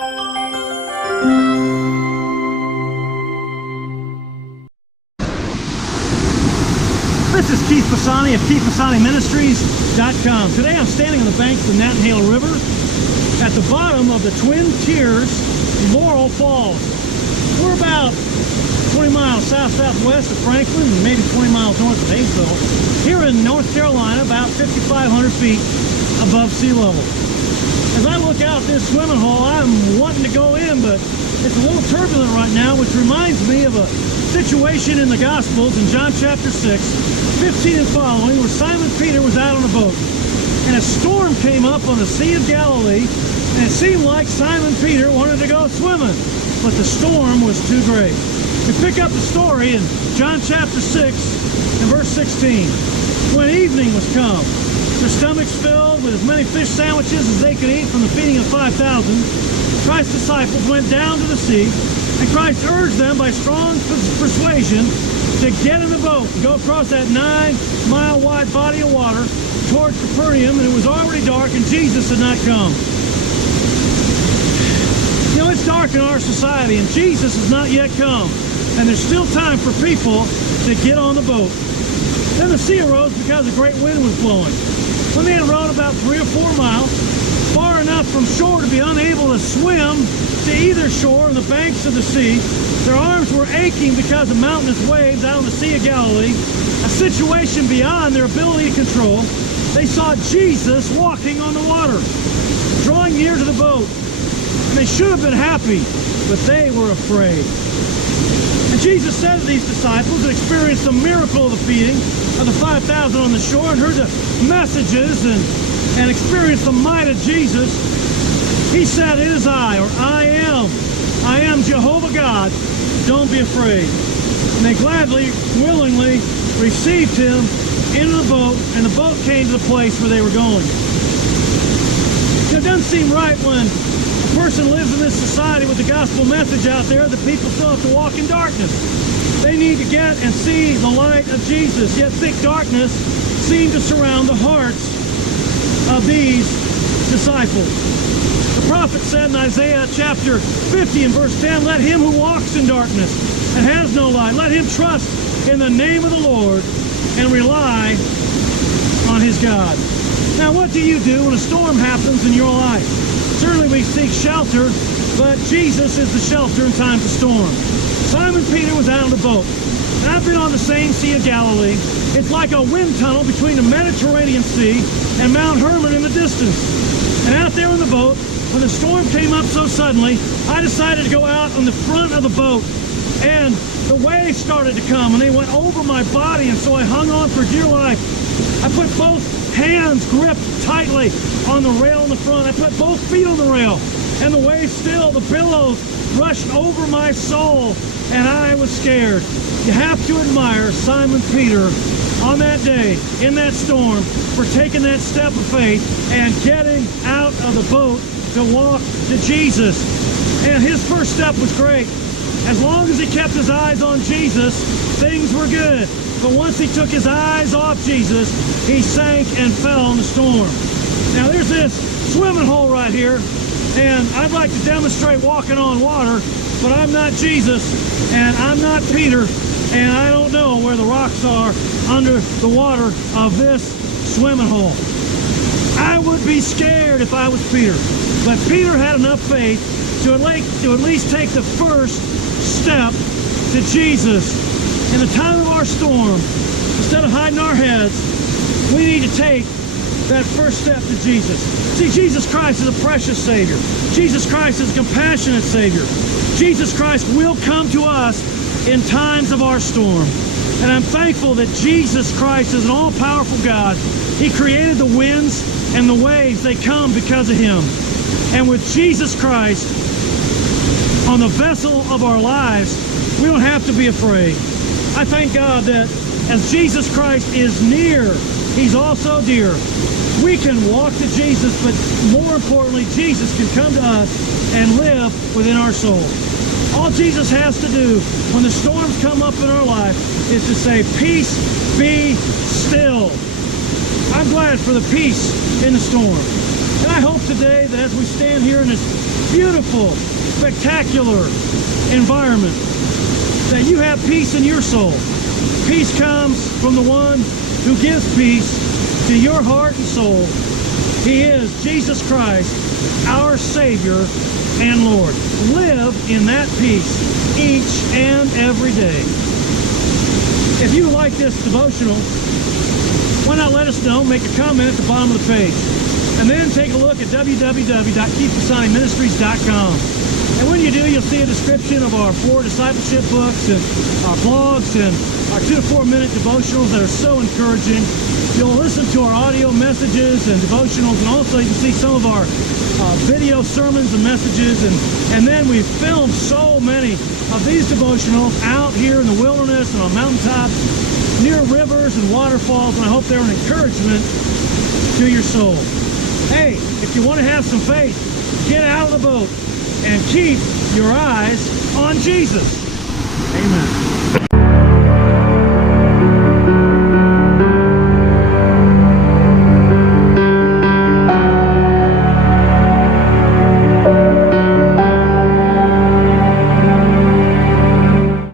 This is Keith Pisani of Ministries.com. Today I'm standing on the banks of the Nantahala River at the bottom of the Twin Tiers Laurel Falls. We're about 20 miles south-southwest of Franklin and maybe 20 miles north of Hayesville, here in North Carolina, about 5,500 feet above sea level. As I look out this swimming hole, I'm wanting to go in, but it's a little turbulent right now, which reminds me of a situation in the Gospels in John chapter 6, 15 and following, where Simon Peter was out on a boat. And a storm came up on the Sea of Galilee, and it seemed like Simon Peter wanted to go swimming, but the storm was too great. We pick up the story in John chapter 6 and verse 16. When evening was come, their stomachs filled with as many fish sandwiches as they could eat from the feeding of 5,000, Christ's disciples went down to the sea, and Christ urged them by strong persuasion to get in the boat and go across that 9-mile-wide body of water towards Capernaum, and it was already dark, and Jesus had not come. You know, it's dark in our society, and Jesus has not yet come, and there's still time for people to get on the boat. Then the sea arose because a great wind was blowing. When they had rowed about 3 or 4 miles, far enough from shore to be unable to swim to either shore on the banks of the sea, their arms were aching because of mountainous waves out on the Sea of Galilee, a situation beyond their ability to control. They saw Jesus walking on the water, drawing near to the boat, and they should have been happy, but they were afraid. And Jesus said to these disciples that experienced the miracle of the feeding of the 5,000 on the shore and heard the messages and experienced the might of Jesus, he said, "It is I," or I am Jehovah God, don't be afraid. And they gladly, willingly received him into the boat, and the boat came to the place where they were going. It doesn't seem right when a person lives in this society with the gospel message out there that people still have to walk in darkness. They need to get and see the light of Jesus, yet thick darkness seemed to surround the hearts of these disciples. The prophet said in Isaiah chapter 50 and verse 10, "Let him who walks in darkness and has no light, let him trust in the name of the Lord and rely on his God." Now, what do you do when a storm happens in your life? Certainly we seek shelter, but Jesus is the shelter in times of storm. Simon Peter was out on the boat. And I've been on the same Sea of Galilee. It's like a wind tunnel between the Mediterranean Sea and Mount Hermon in the distance. And out there in the boat, when the storm came up so suddenly, I decided to go out on the front of the boat. And the waves started to come, and they went over my body, and so I hung on for dear life. I put both hands gripped tightly on the rail in the front. I put both feet on the rail, and the waves still, the billows rushed over my soul, and I was scared. You have to admire Simon Peter on that day, in that storm, for taking that step of faith and getting out of the boat to walk to Jesus. And his first step was great. As long as he kept his eyes on Jesus, things were good. But once he took his eyes off Jesus, he sank and fell in the storm. Now there's this swimming hole right here, and I'd like to demonstrate walking on water, but I'm not Jesus, and I'm not Peter, and I don't know where the rocks are under the water of this swimming hole. I would be scared if I was Peter, but Peter had enough faith to at least take the first step to Jesus. In the time of our storm, instead of hiding our heads, we need to take that first step to Jesus. See, Jesus Christ is a precious Savior. Jesus Christ is a compassionate Savior. Jesus Christ will come to us in times of our storm. And I'm thankful that Jesus Christ is an all-powerful God. He created the winds and the waves. They come because of him. And with Jesus Christ on the vessel of our lives, we don't have to be afraid. I thank God that as Jesus Christ is near, he's also dear. We can walk to Jesus, but more importantly, Jesus can come to us and live within our soul. All Jesus has to do when the storms come up in our life is to say, "Peace, be still." I'm glad for the peace in the storm. And I hope today that as we stand here in this beautiful, spectacular environment, that you have peace in your soul. Peace comes from the one who gives peace to your heart and soul. He is Jesus Christ, our Savior and Lord. Live in that peace each and every day. If you like this devotional, why not let us know? Make a comment at the bottom of the page. And then take a look at www.keeppisaniministries.com. And when you do, you'll see a description of our 4 discipleship books and our blogs and our 2 to 4 minute devotionals that are so encouraging. You'll listen to our audio messages and devotionals, and also you can see some of our video sermons and messages. And then we've filmed so many of these devotionals out here in the wilderness and on mountaintops, near rivers and waterfalls, and I hope they're an encouragement to your soul. Hey, if you want to have some faith, get out of the boat and keep your eyes on Jesus.